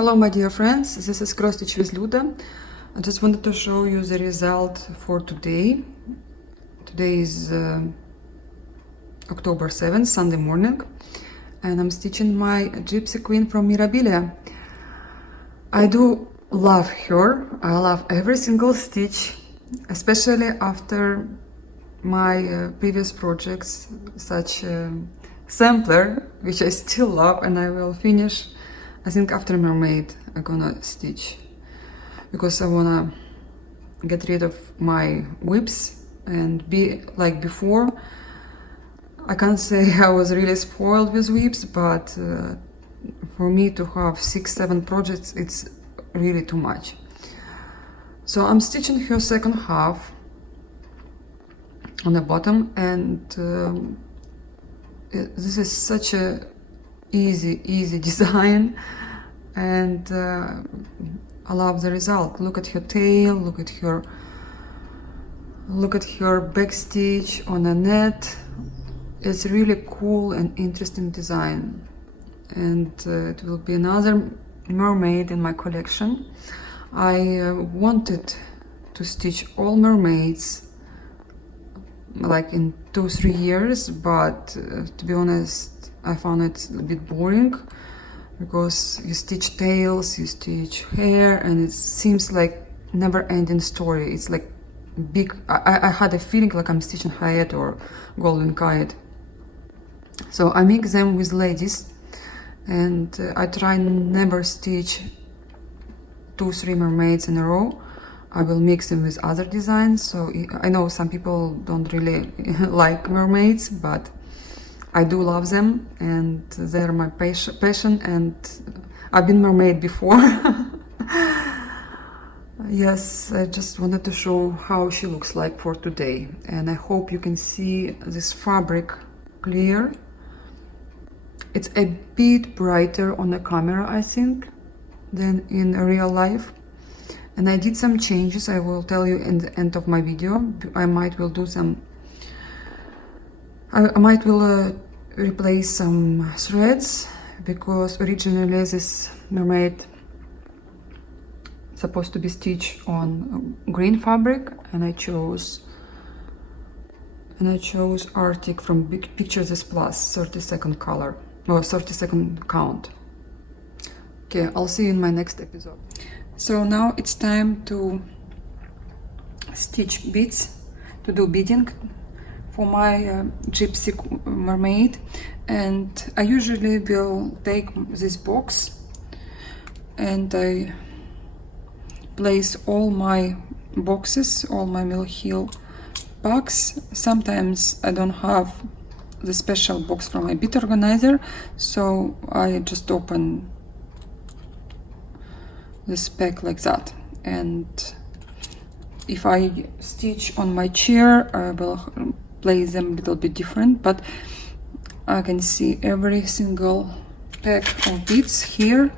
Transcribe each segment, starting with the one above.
Hello my dear friends, this is Cross Stitch with Luda. I just wanted to show you the result for today. Today is October 7th, Sunday morning, and I'm stitching my Gypsy Queen from Mirabilia. I do love her. I love every single stitch, especially after my previous projects, such Sampler, which I still love, and I will finish I think after Mermaid I'm gonna stitch, because I wanna get rid of my whips and be like before. I can't say I was really spoiled with whips, but for me to have 6-7 projects, it's really too much. So I'm stitching her second half on the bottom, and this is such a easy design, and I love the result. Look at her tail, look at her back stitch on a net. It's really cool and interesting design, and it will be another mermaid in my collection. I wanted to stitch all mermaids like in 2-3 years, but to be honest, I found it a bit boring, because you stitch tails, you stitch hair, and it seems like never-ending story. It's like big. I had a feeling like I'm stitching Hayat or Golden Kite. So I mix them with ladies, and I try never stitch 2-3 mermaids in a row. I will mix them with other designs. So I know some people don't really like mermaids, but I do love them, and they're my passion, and I've been mermaid before. Yes, I just wanted to show how she looks like for today, and I hope you can see this fabric clear. It's a bit brighter on the camera, I think, than in real life. And I did some changes, I will tell you in the end of my video. I might will do some replace some threads, because originally this mermaid supposed to be stitched on green fabric, and I chose Arctic from Picture This Plus 32nd color, or 32nd count. Okay, I'll see you in my next episode. So now it's time to stitch beads, to do beading for my Gypsy mermaid. And I usually will take this box and I place all my boxes, all my mill heel packs. Sometimes I don't have the special box from my bead organizer, so I just open this pack like that. And if I stitch on my chair, I will place them a little bit different, but I can see every single pack of beads here,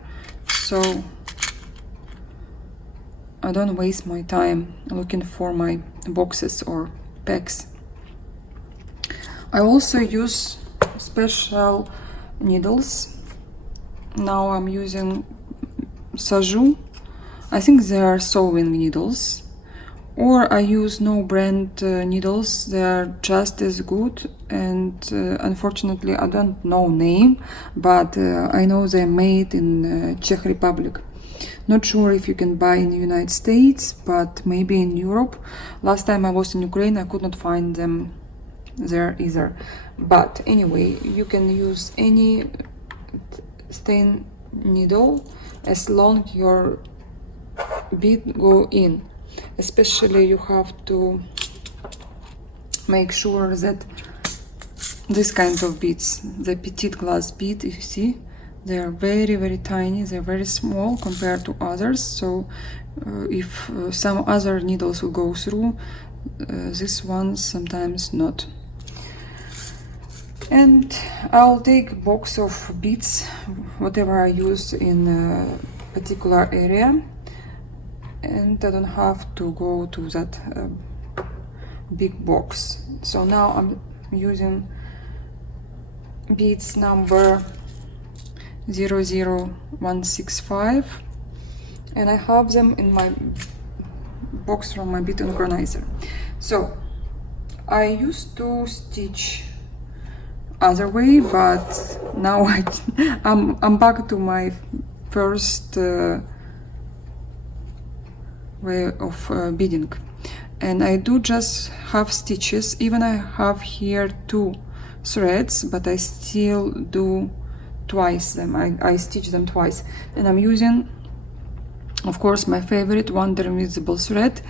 so I don't waste my time looking for my boxes or packs. I also use special needles. Now I'm using Saju. I think they are sewing needles, or I use no brand needles. They are just as good, and unfortunately I don't know name, but I know they're made in Czech Republic. Not sure if you can buy in the United States, but maybe in Europe. Last time I was in Ukraine, I could not find them there either. But anyway, you can use any stain needle as long as your bead go in. Especially you have to make sure that this kind of beads, the petite glass bead, if you see, they are very tiny, they're very small compared to others. So if some other needles will go through, this one sometimes not. And I'll take a box of beads, whatever I use in a particular area, and I don't have to go to that big box. So now I'm using beads number 00165, and I have them in my box from my beading organizer. So I used to stitch other way, but now I'm back to my first way of beading, and I do just half stitches. Even I have here 2 threads, but I still do twice them. I stitch them twice, and I'm using, of course, my favorite Wonder Invisible thread.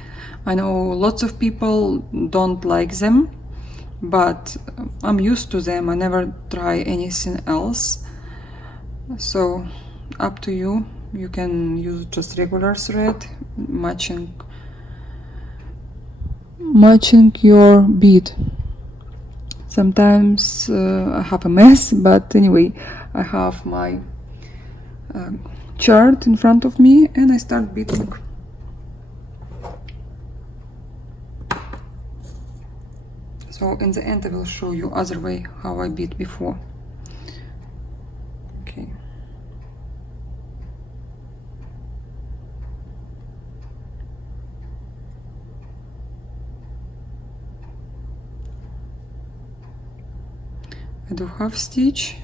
I know lots of people don't like them, but I'm used to them. I never try anything else, so up to you. You can use just regular thread, matching your bead. Sometimes I have a mess, but anyway, I have my chart in front of me and I start beading. So in the end I will show you other way how I bead before. Okay. I do half stitch.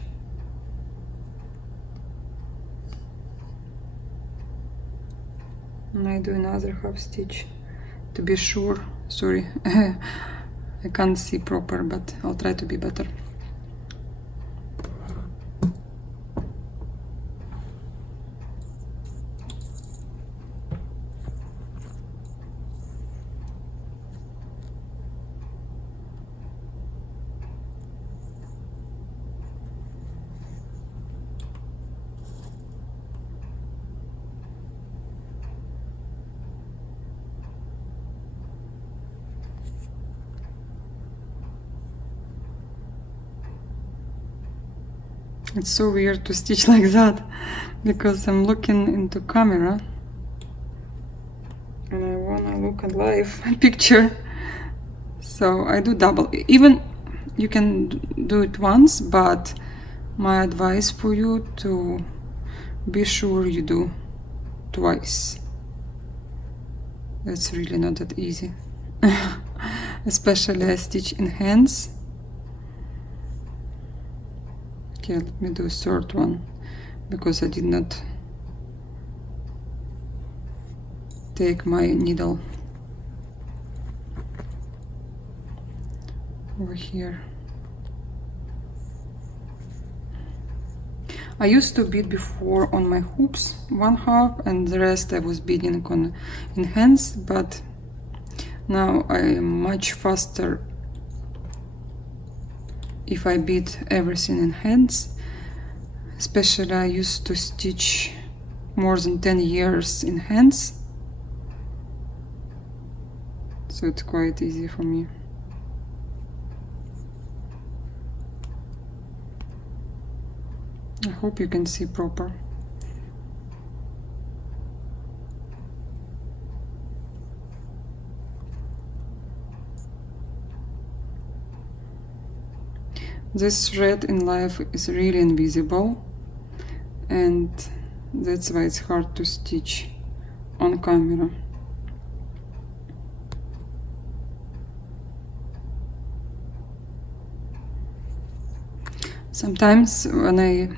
And I do another half stitch to be sure. Sorry, I can't see proper, but I'll try to be better. It's so weird to stitch like that because I'm looking into camera and I wanna look at live picture. So I do double. Even you can do it once, but my advice for you to be sure you do twice. It's really not that easy. Especially I stitch in hands. Okay, let me do a third one because I did not take my needle over here. I used to bead before on my hoops, one half, and the rest I was beading on in hands, but now I am much faster if I bead everything in hands. Especially I used to stitch more than 10 years in hands, so it's quite easy for me. I hope you can see proper. This thread in life is really invisible, and that's why it's hard to stitch on camera. Sometimes when I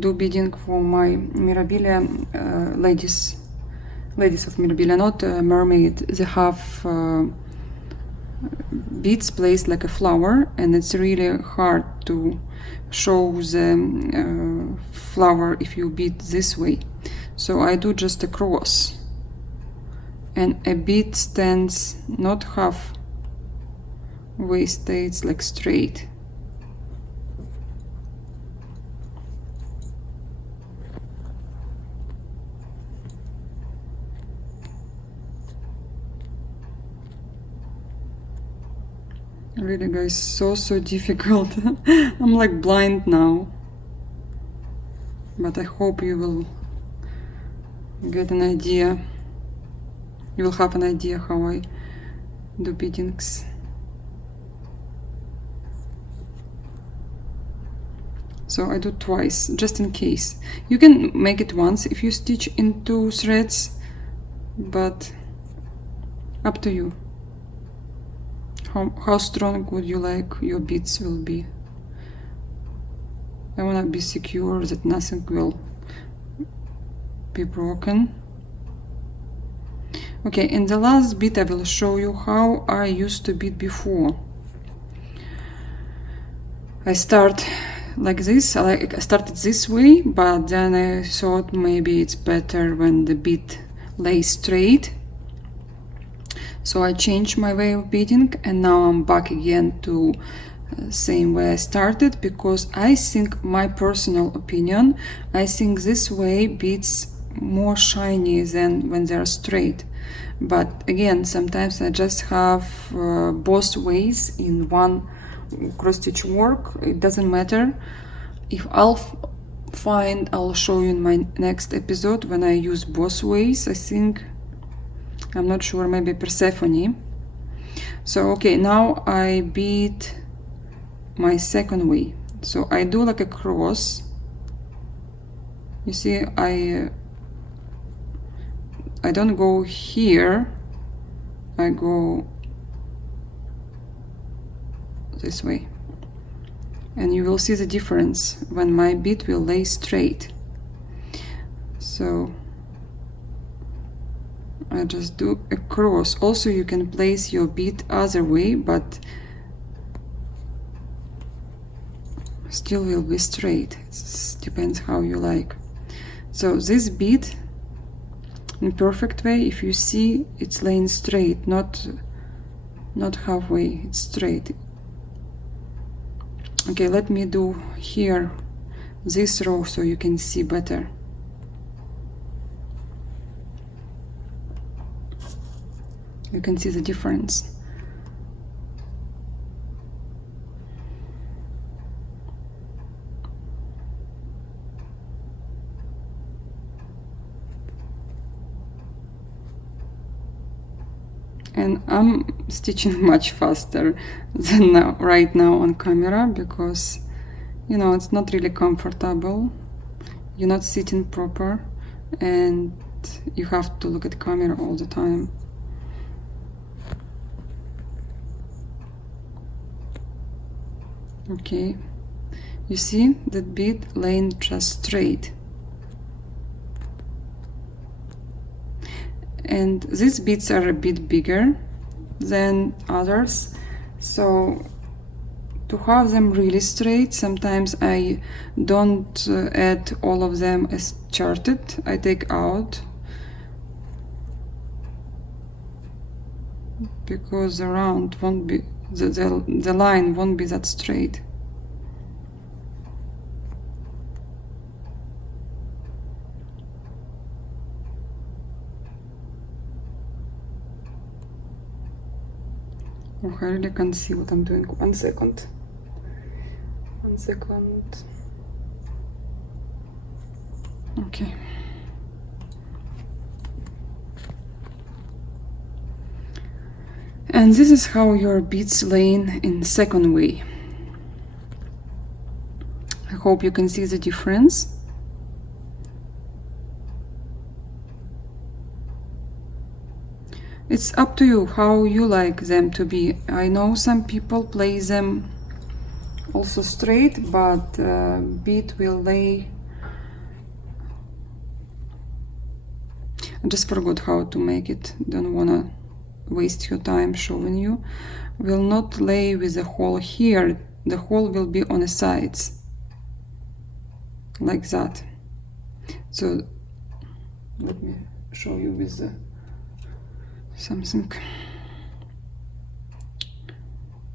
do beading for my Mirabilia ladies of Mirabilia, not Mermaid, they have beads placed like a flower, and it's really hard to show the flower if you bead this way. So I do just a cross, and a bead stands not half way, stays like straight. Really, guys, so difficult. I'm like blind now, but I hope you will get an idea. You will have an idea how I do beadings. So I do twice, just in case. You can make it once if you stitch into threads, but up to you. How strong would you like your beads will be? I want to be secure that nothing will be broken. Okay, in the last bead I will show you how I used to bead before. I start like this. I started this way, but then I thought maybe it's better when the bead lays straight. So I changed my way of beading, and now I'm back again to same way I started, because I think, my personal opinion, I think this way beads more shiny than when they're straight. But again, sometimes I just have both ways in one cross stitch work. It doesn't matter. If I'll find, I'll show you in my next episode when I use both ways. I think, I'm not sure, maybe Persephone. So okay, now I bead my second way. So I do like a cross. You see, I don't go here, I go this way, and you will see the difference when my bead will lay straight. So I just do a cross. Also, you can place your bead other way, but still will be straight. It depends how you like. So this bead in perfect way, if you see, it's laying straight, not halfway, it's straight. Okay, let me do here this row so you can see better. You can see the difference. And I'm stitching much faster than right now on camera, because, you know, it's not really comfortable. You're not sitting proper, and you have to look at the camera all the time. Okay, you see that bead laying just straight. And these beads are a bit bigger than others, so to have them really straight, sometimes I don't add all of them as charted. I take out, because the round won't be, the line won't be that straight. Oh, I really can't see what I'm doing. 1 second. 1 second. Okay. And this is how your beads laying in second way. I hope you can see the difference. It's up to you how you like them to be. I know some people place them also straight, but bead will lay. I just forgot how to make it. Don't wanna waste your time showing you. Will not lay with the hole here. The hole will be on the sides, like that. So let me show you with the something.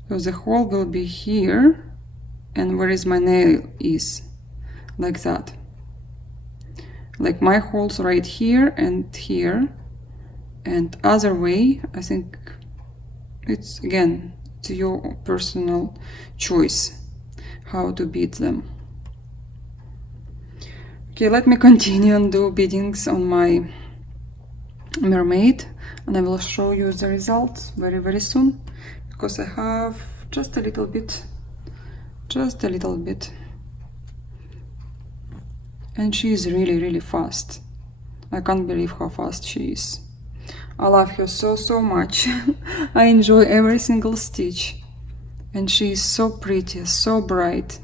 So the hole will be here, and where is my nail is, like that. Like my holes right here and here, and other way. I think it's, again, to your personal choice how to bead them. Okay, let me continue and do beadings on my Mermaid, and I will show you the results very soon, because I have just a little bit and she is really, really fast. I can't believe how fast she is. I love her so much. I enjoy every single stitch, and she is so pretty, so bright.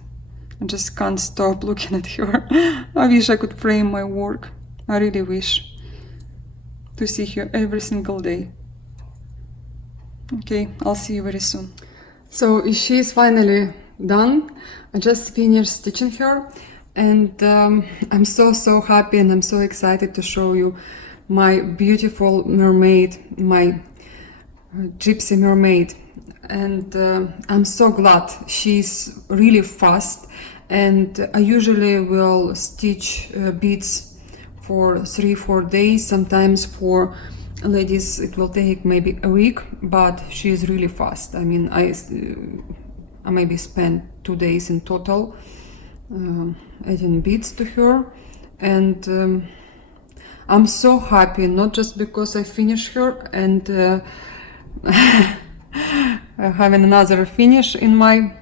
I just can't stop looking at her. I wish I could frame my work. I really wish to see her every single day. Okay, I'll see you very soon. So she is finally done. I just finished stitching her, and I'm so happy, and I'm so excited to show you my beautiful mermaid, my Gypsy mermaid. And I'm so glad. She's really fast, and I usually will stitch beads for 3-4 days. Sometimes for ladies it will take maybe a week, but she is really fast. I mean, I maybe spent 2 days in total adding beads to her, and I'm so happy, not just because I finished her and having another finish in my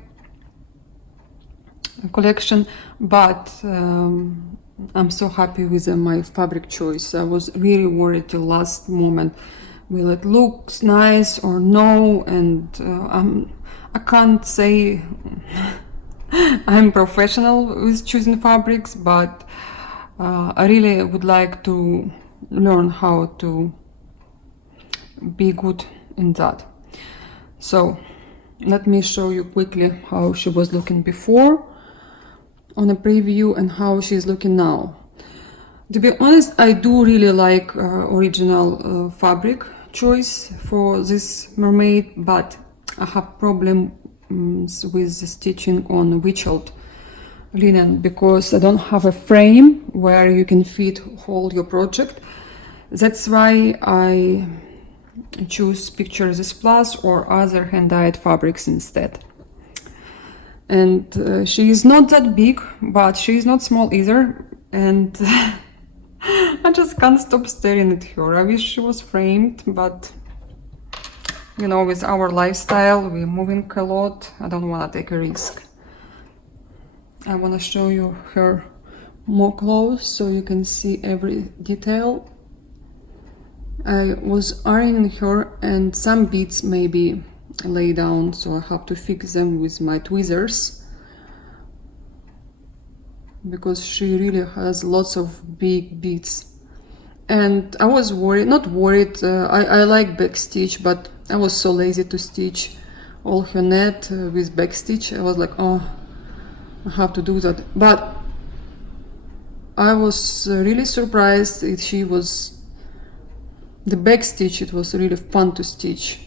collection, but I'm so happy with my fabric choice. I was really worried till last moment, will it look nice or no, and I can't say I'm professional with choosing fabrics, but I really would like to learn how to be good in that. So let me show you quickly how she was looking before on a preview and how she's looking now. To be honest, I do really like original fabric choice for this mermaid, but I have problems with the stitching on witched linen because I don't have a frame where you can fit all your project. That's why I choose Picture This Plus or other hand-dyed fabrics instead. And she is not that big, but she is not small either, and I just can't stop staring at her. I wish she was framed, but you know, with our lifestyle, we're moving a lot. I don't want to take a risk. I want to show you her more close so you can see every detail. I was ironing her, and some beads maybe lay down, so I have to fix them with my tweezers because she really has lots of big beads. And I was worried, not worried, I like backstitch, but I was so lazy to stitch all her net with backstitch. I was like, oh, I have to do that. But I was really surprised that she was, the backstitch, it was really fun to stitch.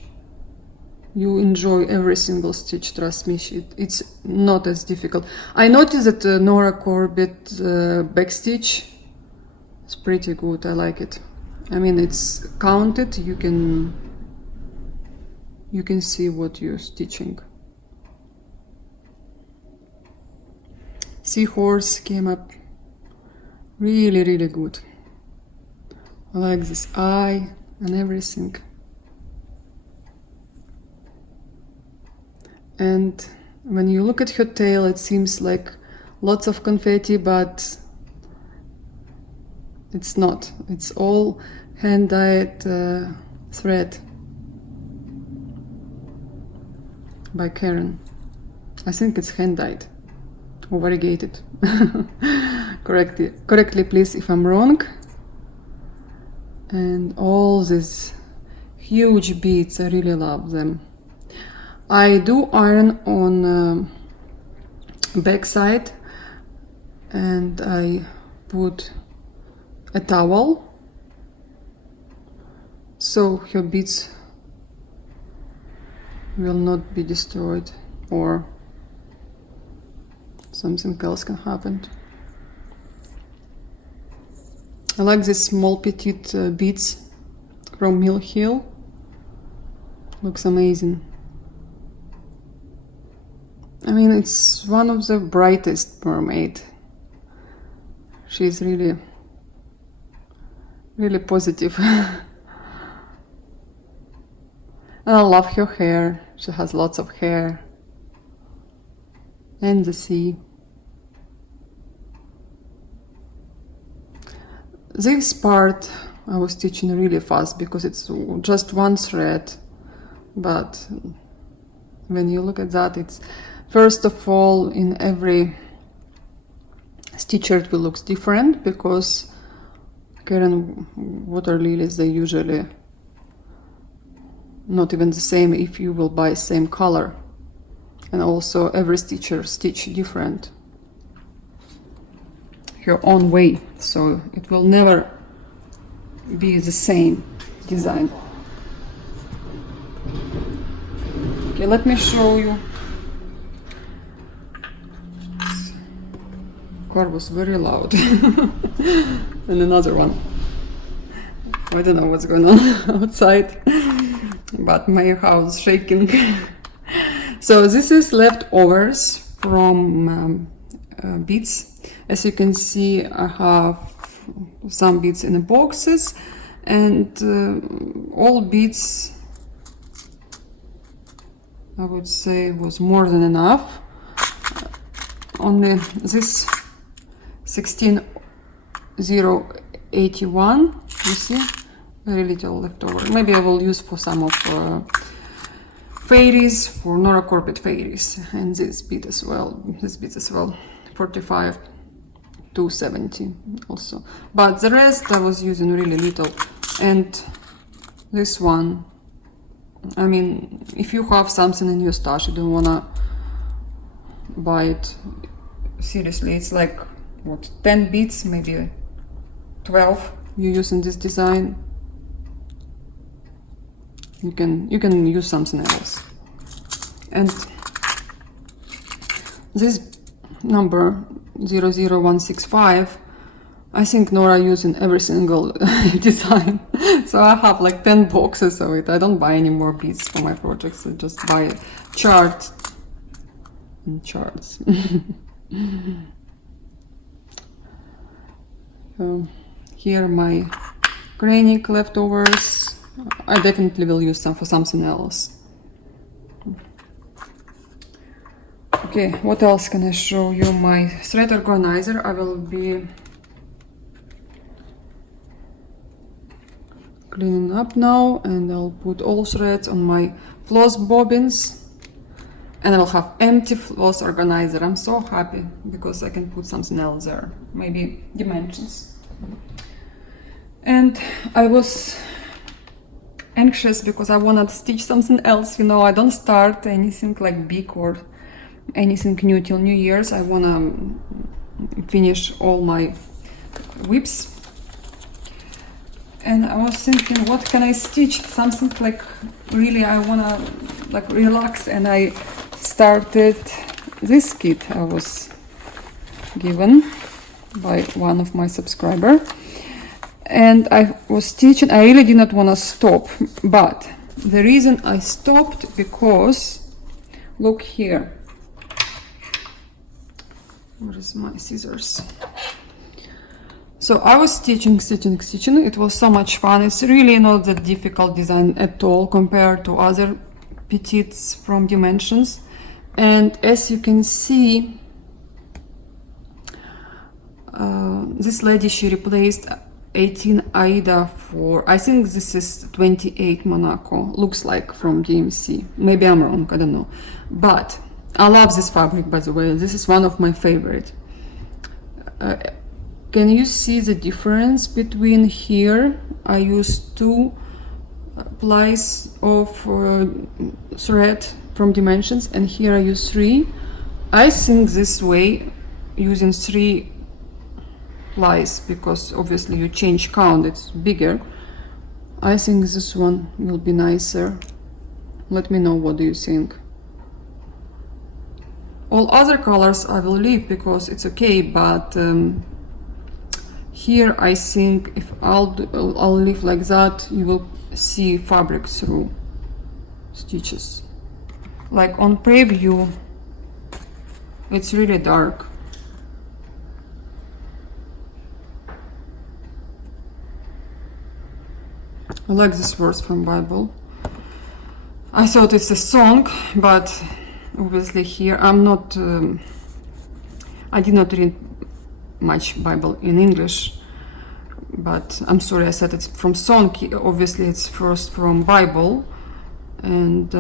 You enjoy every single stitch, trust me, it's not as difficult. I noticed that Nora Corbett backstitch is pretty good, I like it. I mean, it's counted, you can see what you're stitching. Seahorse came up really, really good. I like this eye and everything. And when you look at her tail, it seems like lots of confetti, but it's not. It's all hand-dyed thread by Karen. I think it's hand-dyed or variegated. Correctly, please, if I'm wrong. And all these huge beads, I really love them. I do iron on back side, and I put a towel so her beads will not be destroyed or something else can happen. I like these small petite beads from Mill Hill. Looks amazing. I mean, it's one of the brightest mermaid. She's really, really positive. And I love her hair. She has lots of hair. And the sea. this part I was stitching really fast because it's just one thread, but when you look at that, it's first of all, in every stitcher it will look different, because Karen water lilies, they usually not even the same if you will buy same color, and also every stitcher stitch different her own way, so it will never be the same design. Okay, let me show you. Car was very loud. And another one. I don't know what's going on outside, but my house shaking. So this is leftovers from beads. As you can see, I have some beads in the boxes, and all beads, I would say, was more than enough. Only this 16081, you see, very little left over. Maybe I will use for some of fairies, for Nora Corbett fairies, and this bead as well. This bead as well, 45 to 70 also. But the rest I was using really little. And this one, I mean, if you have something in your stash, you don't wanna buy it seriously. It's like what, 10 beads, maybe 12 you use in this design. You can use something else. And this number 00165, I think Nora used in every single design. So I have like 10 boxes of it. I don't buy any more beads for my projects. I just buy a chart and charts. Here my granic leftovers. I definitely will use some for something else. Okay, what else can I show you? My thread organizer. I will be cleaning up now, and I'll put all threads on my floss bobbins, and I'll have empty floss organizer. I'm so happy because I can put something else there, maybe dimensions. And I was anxious because I wanted to stitch something else. You know, I don't start anything like big or anything new till New Year's. I wanna finish all my whips. And I was thinking, what can I stitch? Something like really I wanna like relax, and I started this kit I was given by one of my subscribers. And I was stitching. I really did not want to stop, but the reason I stopped because look here. Where is my scissors? So I was stitching. It was so much fun. It's really not that difficult design at all compared to other petites from Dimensions. And as you can see, this lady, she replaced 18 Aida for, I think this is 28 Monaco, looks like, from DMC. Maybe I'm wrong, I don't know. But I love this fabric, by the way. This is one of my favorite. Can you see the difference between here? I used 2 plies of thread from Dimensions, and here I use 3. I think this way, using 3 plies, because obviously you change count, it's bigger. I think this one will be nicer. Let me know, what do you think? All other colors I will leave because it's okay, but here I think if I'll leave like that, you will see fabric through stitches. Like on preview, it's really dark. I like this verse from Bible. I thought it's a song, but obviously here I'm not, I did not read much Bible in English, but I'm sorry I said it's from song. Obviously it's first from Bible, and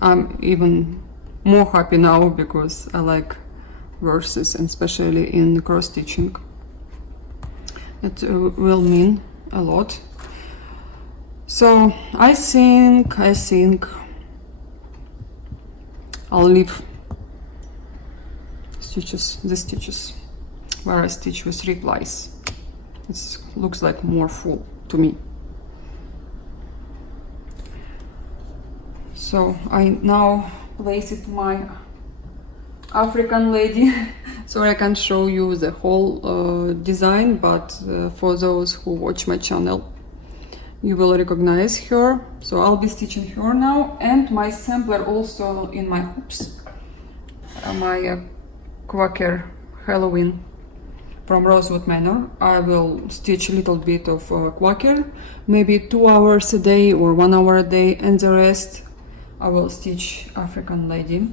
I'm even more happy now because I like verses, and especially in cross stitching. It will mean a lot. So I think I'll leave the stitches where I stitch with 3 plies. It looks like more full to me. So I now place it my African lady. Sorry I can't show you the whole design, but for those who watch my channel, you will recognize her. So I'll be stitching her now, and my sampler also in my hoops. My Quaker Halloween from Rosewood Manor. I will stitch a little bit of Quaker, maybe 2 hours a day or 1 hour a day, and the rest I will stitch African lady.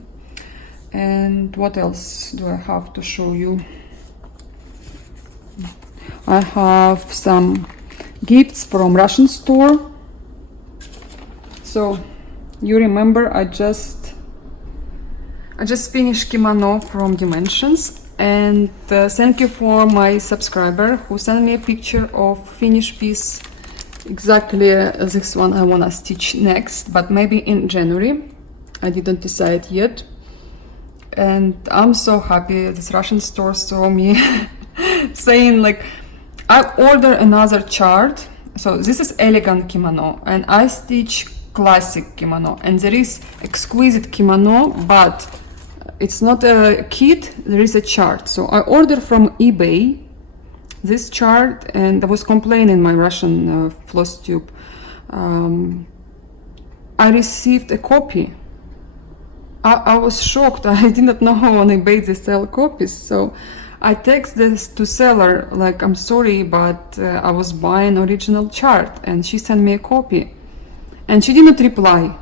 And what else do I have to show you? I have some gifts from Russian store. So you remember I just finished kimono from Dimensions, and thank you for my subscriber who sent me a picture of finished piece. Exactly this one I wanna stitch next, but maybe in January. I didn't decide yet. And I'm so happy this Russian store saw me saying like, I order another chart. So this is elegant kimono, and I stitch classic kimono, and there is exquisite kimono, but it's not a kit, there is a chart. So I ordered from eBay this chart, and I was complaining my Russian floss tube. I received a copy. I was shocked. I didn't know how on eBay they sell copies. So I text this to seller like, I'm sorry, but I was buying original chart, and she sent me a copy, and she didn't reply.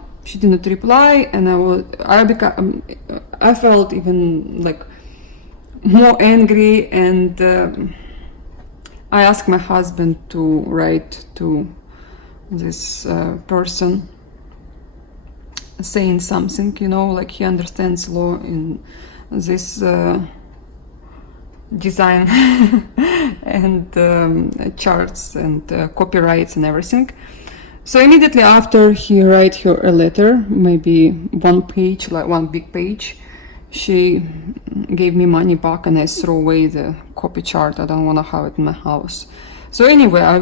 And I felt even like more angry, and I asked my husband to write to this person saying something, you know, like he understands law in this design and charts and copyrights and everything. So immediately after he write her a letter, maybe 1 page, like 1 big page, she gave me money back, and I threw away the copy chart. I don't want to have it in my house. So anyway, I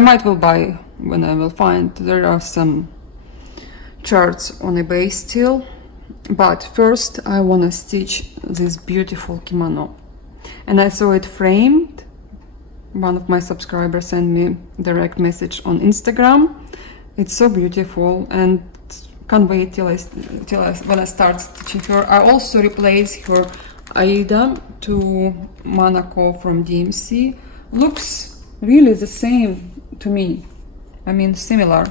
might will buy when I will find. There are some charts on eBay still, but first I want to stitch this beautiful kimono, and I saw it framed. One of my subscribers sent me direct message on Instagram. It's so beautiful, and can't wait till I when I start stitching her. I also replaced her Aida to Monaco from DMC. Looks really the same to me. I mean, similar,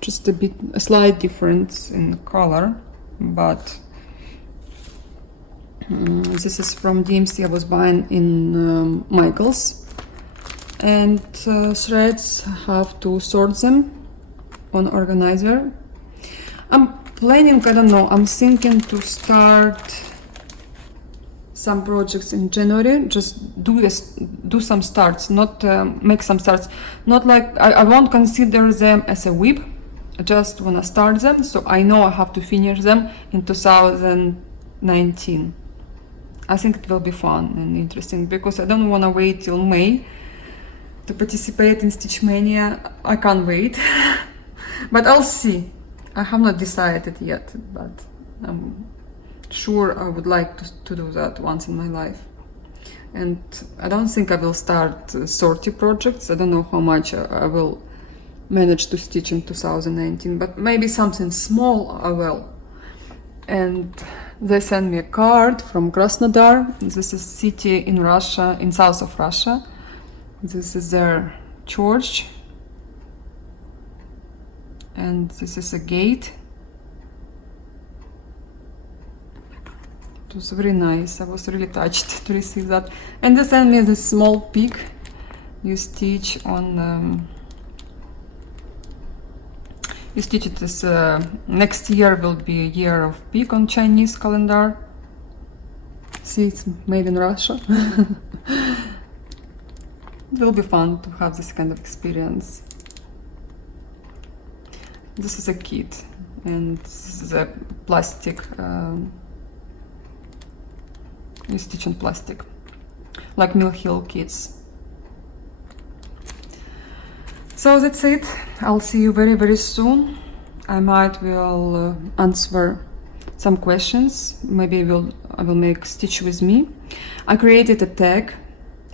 just a slight difference in color, but this is from DMC. I was buying in Michael's, and threads have to sort them on organizer. I'm planning, I don't know, I'm thinking to start some projects in January. Just do some starts, not make some starts, not like I won't consider them as a whip. I just want to start them, so I know I have to finish them in 2019. I think it will be fun and interesting, because I don't want to wait till May to participate in Stitch Mania. I can't wait. But I'll see. I have not decided yet, but I'm sure I would like to do that once in my life. And I don't think I will start sortie projects. I don't know how much I will manage to stitch in 2019, but maybe something small I will. And they sent me a card from Krasnodar. This is a city in Russia, in south of Russia. This is their church, and this is a gate. It was very nice. I was really touched to receive that. And they sent me this small pig you stitch on you stitch it as next year will be a year of pig on Chinese calendar. See, it's made in Russia. It will be fun to have this kind of experience. This is a kit, and this is a plastic, you stitch on plastic, like Mill Hill kits. So that's it. I'll see you very, very soon. I might will answer some questions. Maybe I will make stitch with me. I created a tag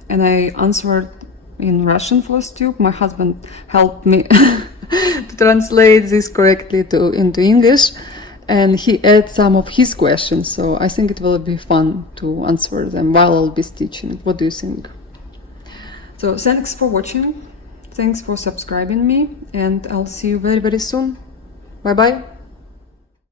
and I answered in Russian floss tube. My husband helped me to translate this correctly into English, and he adds some of his questions. So I think it will be fun to answer them while I'll be stitching. What do you think? So thanks for watching. Thanks for subscribing me, and I'll see you very, very soon. Bye bye.